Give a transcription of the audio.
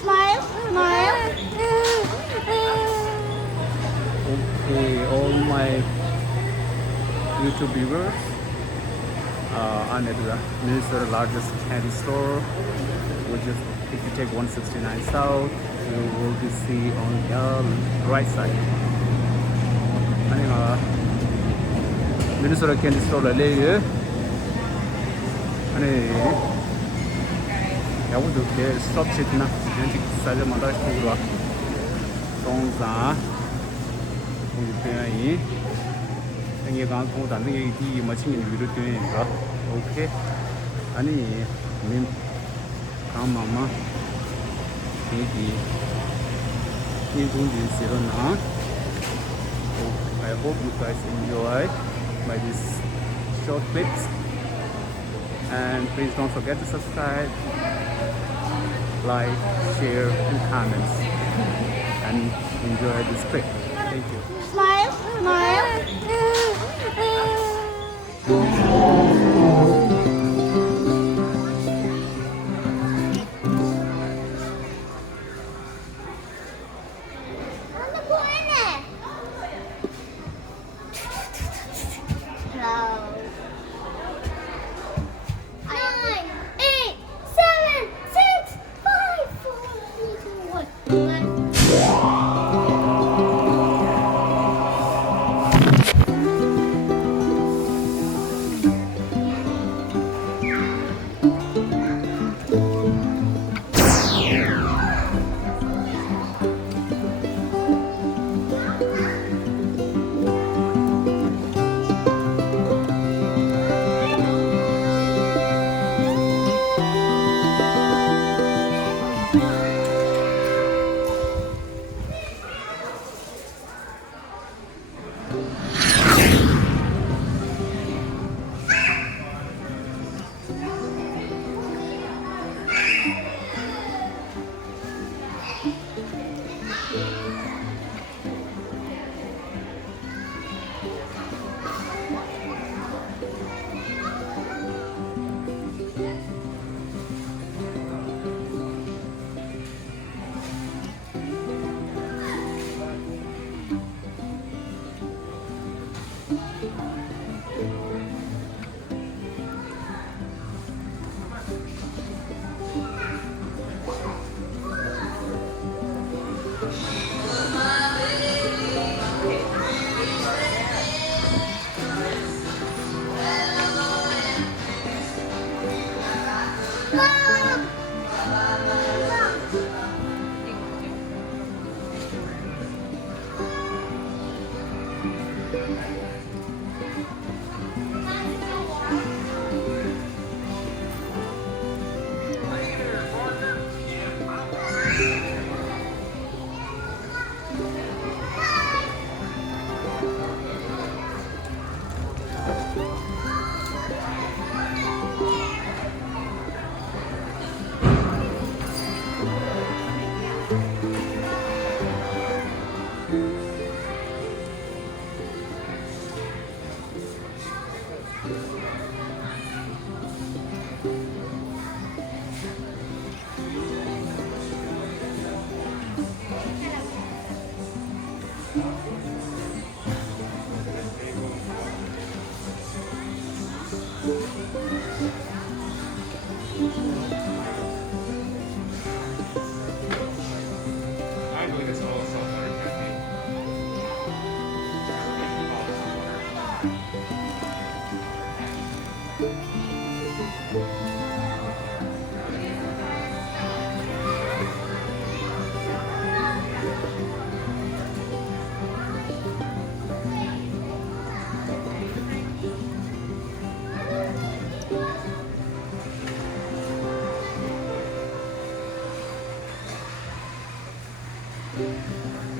Smile, smile. Okay, all my YouTube viewers, I'm at the Minnesota largest candy store, which is if you take 169 south, you will be see on the right side. 아니가 Minnesota candy store 레이에 아니 야구도 게 스톱치트나 연직 사자 만다 싶어서 동사 우리 배이 이게 강고 단계 이 마침이 위로 되니까 오케이 아니 님 강마마 이기 인공지 시로나 I hope you guys enjoy by this short clips, and please don't forget to subscribe, like, share and comments, and enjoy this clip. Thank you. Smile, smile. Nine, 8, 7, 6, 5, 4, 3, 2, 1. I believe it's all saltwater cafe. Smile.